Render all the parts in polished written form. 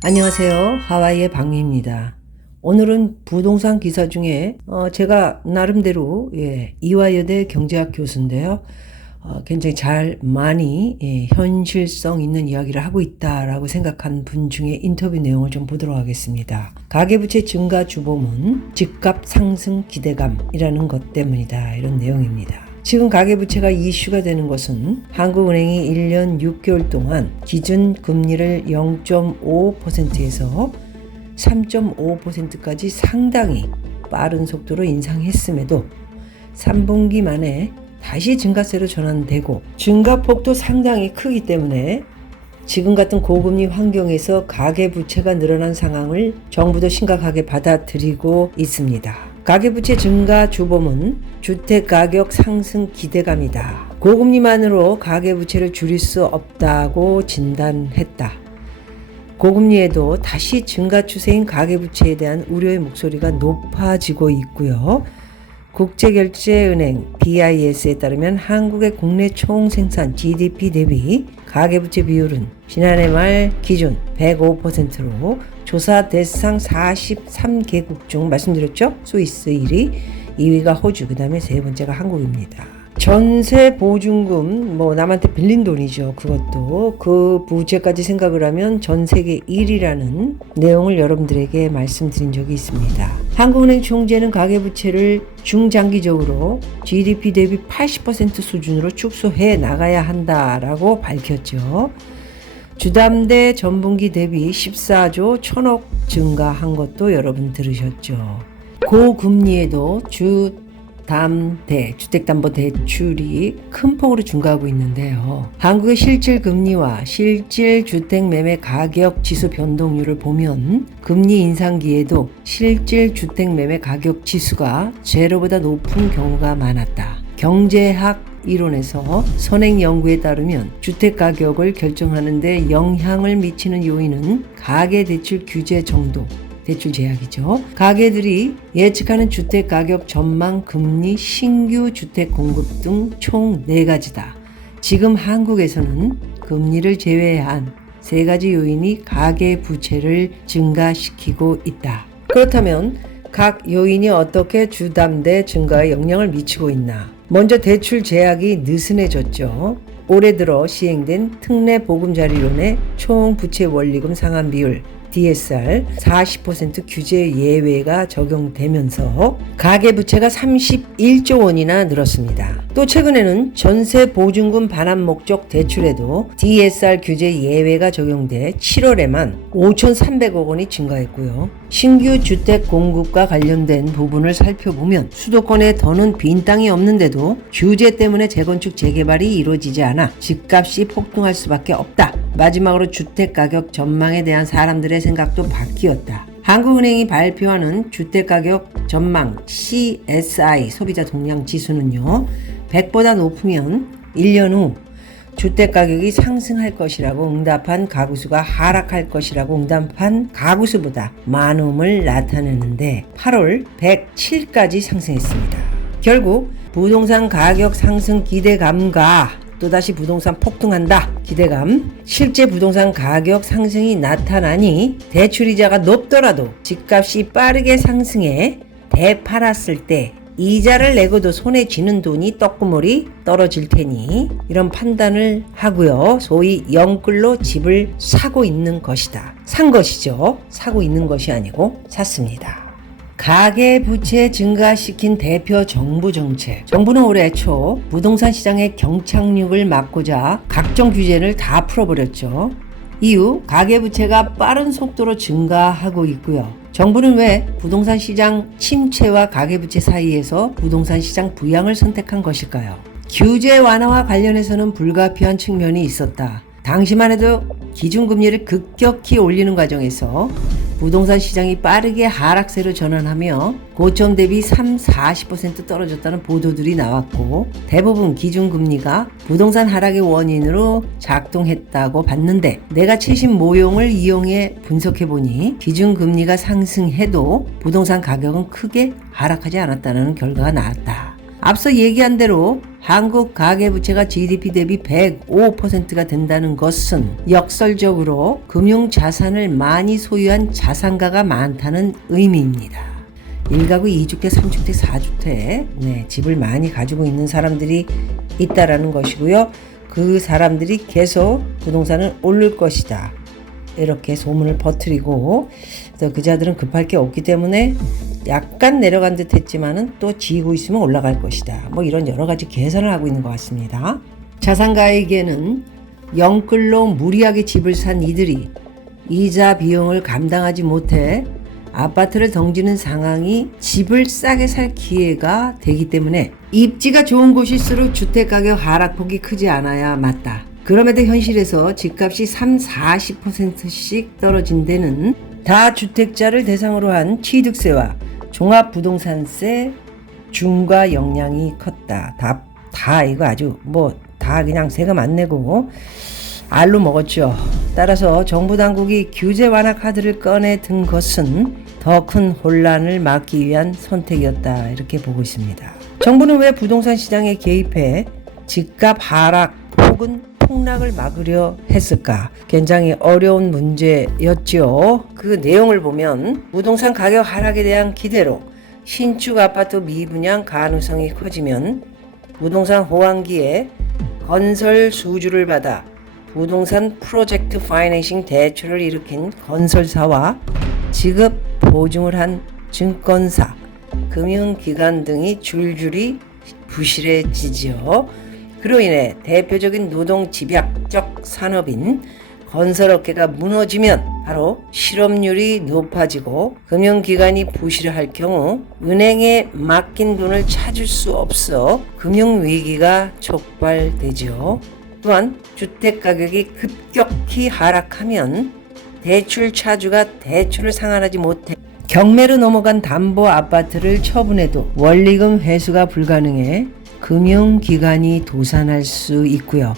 안녕하세요. 하와이의 방미입니다. 오늘은 부동산 기사 중에 제가 나름대로 이화여대 경제학 교수인데요. 굉장히 많이 현실성 있는 이야기를 하고 있다라고 생각한 분 중에 인터뷰 내용을 좀 보도록 하겠습니다. 가계부채 증가 주범은 집값 상승 기대감이라는 것 때문이다. 이런 내용입니다. 지금 가계부채가 이슈가 되는 것은 한국은행이 1년 6개월 동안 기준 금리를 0.5%에서 3.5%까지 상당히 빠른 속도로 인상했음에도 3분기 만에 다시 증가세로 전환되고 증가폭도 상당히 크기 때문에 지금 같은 고금리 환경에서 가계부채가 늘어난 상황을 정부도 심각하게 받아들이고 있습니다. 가계부채 증가 주범은 주택가격 상승 기대감이다. 고금리만으로 가계부채를 줄일 수 없다고 진단했다. 고금리에도 다시 증가 추세인 가계부채에 대한 우려의 목소리가 높아지고 있고요. 국제결제은행 BIS에 따르면 한국의 국내 총생산 GDP 대비 가계부채 비율은 지난해 말 기준 105%로 조사 대상 43개국 중 말씀드렸죠? 스위스 1위, 2위가 호주, 그 다음에 세 번째가 한국입니다. 전세 보증금, 남한테 빌린 돈이죠. 그것도 그 부채까지 생각을 하면 전 세계 1위라는 내용을 여러분들에게 말씀드린 적이 있습니다. 한국은행 총재는 가계부채를 중장기적으로 GDP 대비 80% 수준으로 축소해 나가야 한다라고 밝혔죠. 주담대 전분기 대비 14조 1천억 증가한 것도 여러분 들으셨죠. 고금리에도 주택담보대출이 큰 폭으로 증가하고 있는데요. 한국의 실질 금리와 실질 주택 매매 가격 지수 변동률을 보면 금리 인상기에도 실질 주택 매매 가격 지수가 제로보다 높은 경우가 많았다. 경제학 이론에서 선행 연구에 따르면 주택 가격을 결정하는 데 영향을 미치는 요인은 가계대출 규제 정도, 대출 제약이죠. 가계들이 예측하는 주택 가격 전망, 금리, 신규 주택 공급 등 총 4가지다. 지금 한국에서는 금리를 제외한 3가지 요인이 가계 부채를 증가시키고 있다. 그렇다면 각 요인이 어떻게 주담대 증가에 영향을 미치고 있나? 먼저 대출 제약이 느슨해졌죠. 올해 들어 시행된 특례 보금자리론의 총 부채 원리금 상환 비율 DSR 40% 규제 예외가 적용되면서 가계부채가 31조 원이나 늘었습니다. 또 최근에는 전세 보증금 반환 목적 대출에도 DSR 규제 예외가 적용돼 7월에만 5,300억 원이 증가했고요. 신규 주택 공급과 관련된 부분을 살펴보면 수도권에 더는 빈 땅이 없는데도 규제 때문에 재건축 재개발이 이루어지지 않아 집값이 폭등할 수밖에 없다. 마지막으로 주택가격 전망에 대한 사람들의 생각도 바뀌었다. 한국은행이 발표하는 주택가격 전망 CSI 소비자 동향 지수는요. 100보다 높으면 1년 후 주택가격이 상승할 것이라고 응답한 가구수가 하락할 것이라고 응답한 가구수보다 많음을 나타내는데 8월 107까지 상승했습니다. 결국 부동산 가격 상승 기대감과 또다시 부동산 폭등한다 기대감, 실제 부동산 가격 상승이 나타나니 대출이자가 높더라도 집값이 빠르게 상승해 되팔았을 때 이자를 내고도 손에 쥐는 돈이 떡구물이 떨어질 테니 이런 판단을 하고요. 소위 영끌로 집을 사고 있는 것이다. 산 것이죠. 사고 있는 것이 아니고 샀습니다. 가계부채 증가시킨 대표 정부 정책. 정부는 올해 초 부동산 시장의 경착륙을 막고자 각종 규제를 다 풀어버렸죠. 이후 가계부채가 빠른 속도로 증가하고 있고요. 정부는 왜 부동산 시장 침체와 가계부채 사이에서 부동산 시장 부양을 선택한 것일까요? 규제 완화와 관련해서는 불가피한 측면이 있었다. 당시만 해도 기준금리를 급격히 올리는 과정에서 부동산 시장이 빠르게 하락세로 전환하며 고점 대비 40% 떨어졌다는 보도들이 나왔고 대부분 기준금리가 부동산 하락의 원인으로 작동했다고 봤는데 내가 최신 모형을 이용해 분석해보니 기준금리가 상승해도 부동산 가격은 크게 하락하지 않았다는 결과가 나왔다. 앞서 얘기한 대로 한국 가계부채가 GDP 대비 105%가 된다는 것은 역설적으로 금융자산을 많이 소유한 자산가가 많다는 의미입니다. 1가구 2주택, 3주택, 4주택 집을 많이 가지고 있는 사람들이 있다라는 것이고요. 그 사람들이 계속 부동산은 오를 것이다. 이렇게 소문을 퍼뜨리고 그래서 그자들은 급할 게 없기 때문에 약간 내려간 듯 했지만은 또 지고 있으면 올라갈 것이다. 뭐 이런 여러 가지 계산을 하고 있는 것 같습니다. 자산가에게는 영끌로 무리하게 집을 산 이들이 이자 비용을 감당하지 못해 아파트를 덩지는 상황이 집을 싸게 살 기회가 되기 때문에 입지가 좋은 곳일수록 주택가격 하락폭이 크지 않아야 맞다. 그럼에도 현실에서 집값이 30-40%씩 떨어진 데는 다주택자를 대상으로 한 취득세와 종합부동산세 중과 영향이 컸다. 다 이거 아주 다 그냥 세금 안 내고 알로 먹었죠. 따라서 정부 당국이 규제 완화 카드를 꺼내 든 것은 더 큰 혼란을 막기 위한 선택이었다. 이렇게 보고 있습니다. 정부는 왜 부동산 시장에 개입해 집값 하락 혹은 폭락을 막으려 했을까? 굉장히 어려운 문제였죠. 그 내용을 보면 부동산 가격 하락에 대한 기대로 신축 아파트 미분양 가능성이 커지면 부동산 호황기에 건설 수주를 받아 부동산 프로젝트 파이낸싱 대출을 일으킨 건설사와 지급 보증을 한 증권사, 금융기관 등이 줄줄이 부실해지죠. 그로 인해 대표적인 노동 집약적 산업인 건설업계가 무너지면 바로 실업률이 높아지고 금융기관이 부실할 경우 은행에 맡긴 돈을 찾을 수 없어 금융위기가 촉발되죠. 또한 주택가격이 급격히 하락하면 대출 차주가 대출을 상환하지 못해 경매로 넘어간 담보 아파트를 처분해도 원리금 회수가 불가능해 금융기관이 도산할 수 있고요.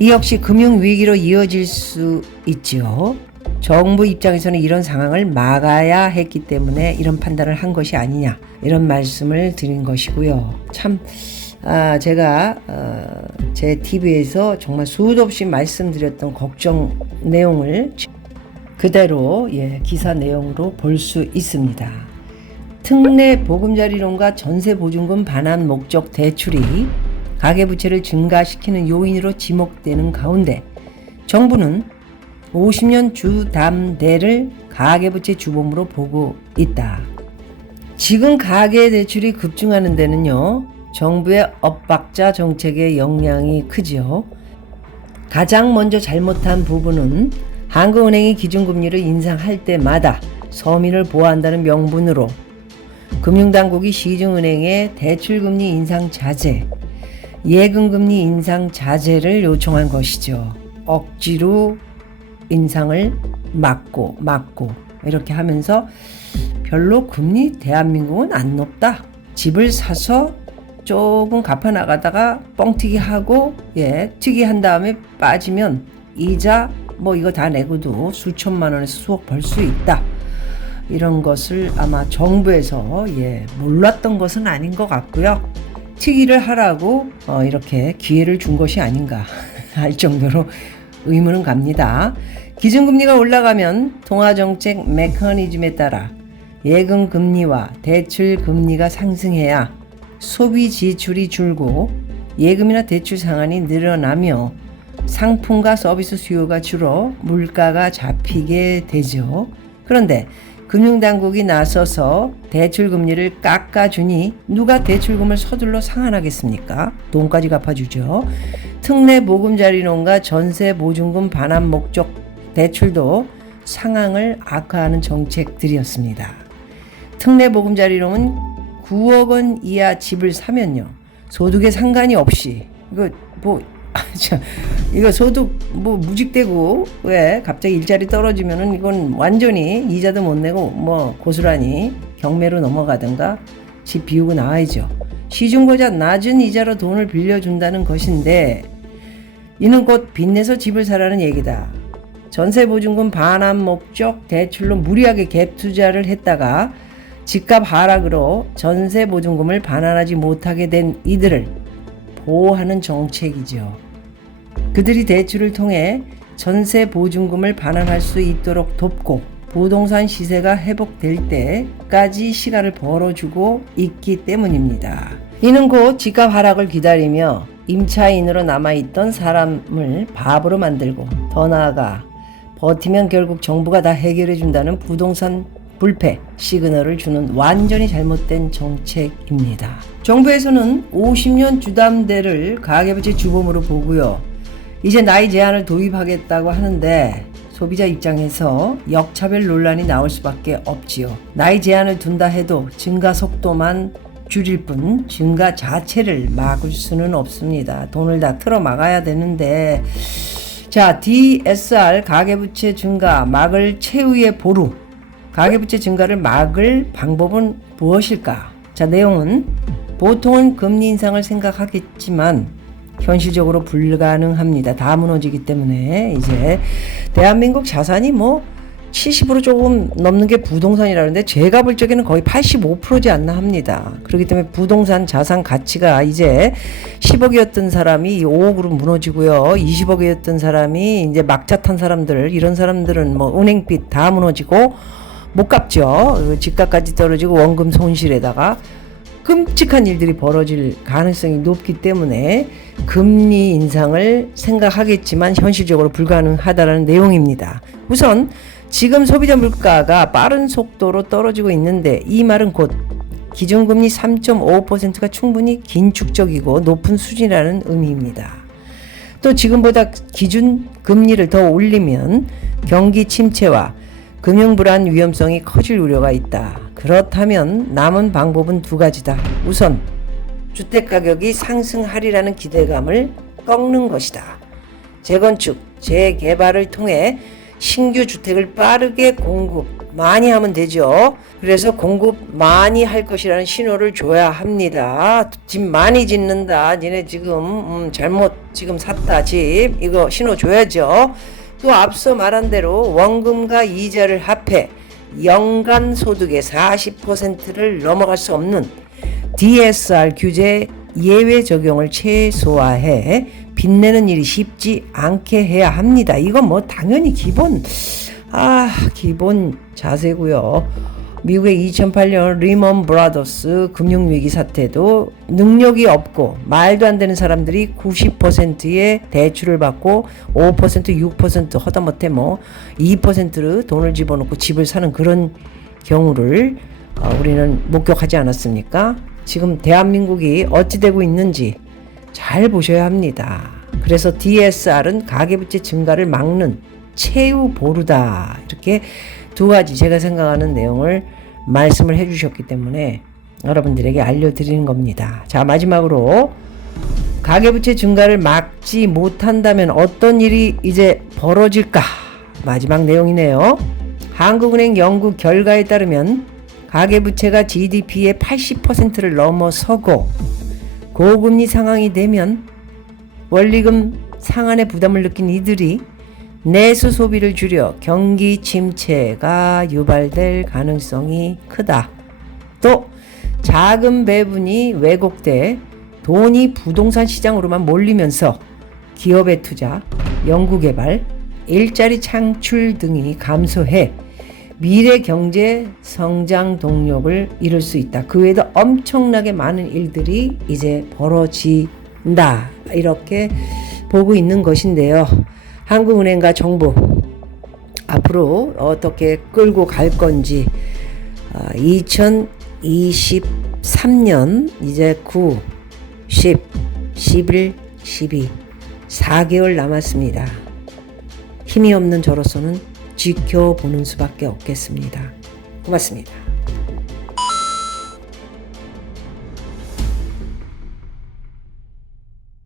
이 역시 금융위기로 이어질 수 있죠. 정부 입장에서는 이런 상황을 막아야 했기 때문에 이런 판단을 한 것이 아니냐 이런 말씀을 드린 것이고요. 참 제가 제 TV에서 정말 수도 없이 말씀드렸던 걱정 내용을 그대로 기사 내용으로 볼 수 있습니다. 특례 보금자리론과 전세보증금 반환 목적 대출이 가계부채를 증가시키는 요인으로 지목되는 가운데 정부는 50년 주담대를 가계부채 주범으로 보고 있다. 지금 가계대출이 급증하는 데는요. 정부의 엇박자 정책의 영향이 크죠. 가장 먼저 잘못한 부분은 한국은행이 기준금리를 인상할 때마다 서민을 보호한다는 명분으로 금융당국이 시중은행에 대출금리 인상 자제, 예금금리 인상 자제를 요청한 것이죠. 억지로 인상을 막고 이렇게 하면서 별로 금리 대한민국은 안 높다. 집을 사서 조금 갚아 나가다가 뻥튀기 하고 특이한 다음에 빠지면 이자 이거 다 내고도 수천만 원에서 수억 벌 수 있다. 이런 것을 아마 정부에서 몰랐던 것은 아닌 것 같고요. 특이를 하라고 이렇게 기회를 준 것이 아닌가 할 정도로 의문은 갑니다. 기준금리가 올라가면 통화정책 메커니즘에 따라 예금금리와 대출금리가 상승해야 소비 지출이 줄고 예금이나 대출 상환이 늘어나며 상품과 서비스 수요가 줄어 물가가 잡히게 되죠. 그런데 금융당국이 나서서 대출금리를 깎아주니 누가 대출금을 서둘러 상환하겠습니까? 돈까지 갚아주죠. 특례 보금자리론과 전세보증금 반환 목적 대출도 상황을 악화하는 정책들이었습니다. 특례 보금자리론은 9억 원 이하 집을 사면요. 소득에 상관이 없이 이거 소득 무직되고 왜 갑자기 일자리 떨어지면은 이건 완전히 이자도 못 내고 고스란히 경매로 넘어가든가 집 비우고 나와야죠. 시중보다 낮은 이자로 돈을 빌려준다는 것인데 이는 곧 빚내서 집을 사라는 얘기다. 전세보증금 반환 목적 대출로 무리하게 갭 투자를 했다가 집값 하락으로 전세보증금을 반환하지 못하게 된 이들을 보호하는 정책이죠. 그들이 대출을 통해 전세 보증금을 반환할 수 있도록 돕고 부동산 시세가 회복될 때까지 시간을 벌어주고 있기 때문입니다. 이는 곧 집값 하락을 기다리며 임차인으로 남아있던 사람을 바보로 만들고 더 나아가 버티면 결국 정부가 다 해결해준다는 부동산 불패 시그널을 주는 완전히 잘못된 정책입니다. 정부에서는 50년 주담대를 가계부채 주범으로 보고요. 이제 나이 제한을 도입하겠다고 하는데 소비자 입장에서 역차별 논란이 나올 수밖에 없지요. 나이 제한을 둔다 해도 증가 속도만 줄일 뿐 증가 자체를 막을 수는 없습니다. 돈을 다 틀어 막아야 되는데 자, DSR 가계부채 증가 막을 최후의 보루. 가계부채 증가를 막을 방법은 무엇일까? 자, 내용은 보통은 금리 인상을 생각하겠지만 현실적으로 불가능합니다. 다 무너지기 때문에 이제 대한민국 자산이 70% 조금 넘는 게 부동산이라는데 제가 볼 적에는 거의 85%지 않나 합니다. 그렇기 때문에 부동산 자산 가치가 이제 10억이었던 사람이 5억으로 무너지고요. 20억이었던 사람이 이제 막차 탄 사람들, 이런 사람들은 은행빚 다 무너지고 못 갚죠. 집값까지 떨어지고 원금 손실에다가 끔찍한 일들이 벌어질 가능성이 높기 때문에 금리 인상을 생각하겠지만 현실적으로 불가능하다는 내용입니다. 우선 지금 소비자 물가가 빠른 속도로 떨어지고 있는데 이 말은 곧 기준금리 3.5%가 충분히 긴축적이고 높은 수준이라는 의미입니다. 또 지금보다 기준금리를 더 올리면 경기 침체와 금융불안 위험성이 커질 우려가 있다. 그렇다면 남은 방법은 두 가지다. 우선 주택가격이 상승하리라는 기대감을 꺾는 것이다. 재건축, 재개발을 통해 신규 주택을 빠르게 공급 많이 하면 되죠. 그래서 공급 많이 할 것이라는 신호를 줘야 합니다. 집 많이 짓는다. 니네 지금 잘못 지금 샀다 집. 이거 신호 줘야죠. 또 앞서 말한 대로 원금과 이자를 합해 연간 소득의 40%를 넘어갈 수 없는 DSR 규제 예외 적용을 최소화해 빚내는 일이 쉽지 않게 해야 합니다. 이건 당연히 기본 자세고요. 미국의 2008년 리먼 브라더스 금융위기 사태도 능력이 없고 말도 안 되는 사람들이 90%의 대출을 받고 5%, 6% 허다못해 2%를 돈을 집어넣고 집을 사는 그런 경우를 우리는 목격하지 않았습니까? 지금 대한민국이 어찌 되고 있는지 잘 보셔야 합니다. 그래서 DSR은 가계부채 증가를 막는 최후 보루다. 이렇게 두 가지 제가 생각하는 내용을 말씀을 해주셨기 때문에 여러분들에게 알려드리는 겁니다. 자, 마지막으로 가계부채 증가를 막지 못한다면 어떤 일이 이제 벌어질까? 마지막 내용이네요. 한국은행 연구 결과에 따르면 가계부채가 GDP의 80%를 넘어서고 고금리 상황이 되면 원리금 상환의 부담을 느낀 이들이 내수 소비를 줄여 경기 침체가 유발될 가능성이 크다. 또 자금 배분이 왜곡돼 돈이 부동산 시장으로만 몰리면서 기업의 투자, 연구개발, 일자리 창출 등이 감소해 미래 경제 성장 동력을 잃을 수 있다. 그 외에도 엄청나게 많은 일들이 이제 벌어진다. 이렇게 보고 있는 것인데요. 한국은행과 정부 앞으로 어떻게 끌고 갈 건지 2023년 이제 9, 10, 11, 12 4개월 남았습니다. 힘이 없는 저로서는 지켜보는 수밖에 없겠습니다. 고맙습니다.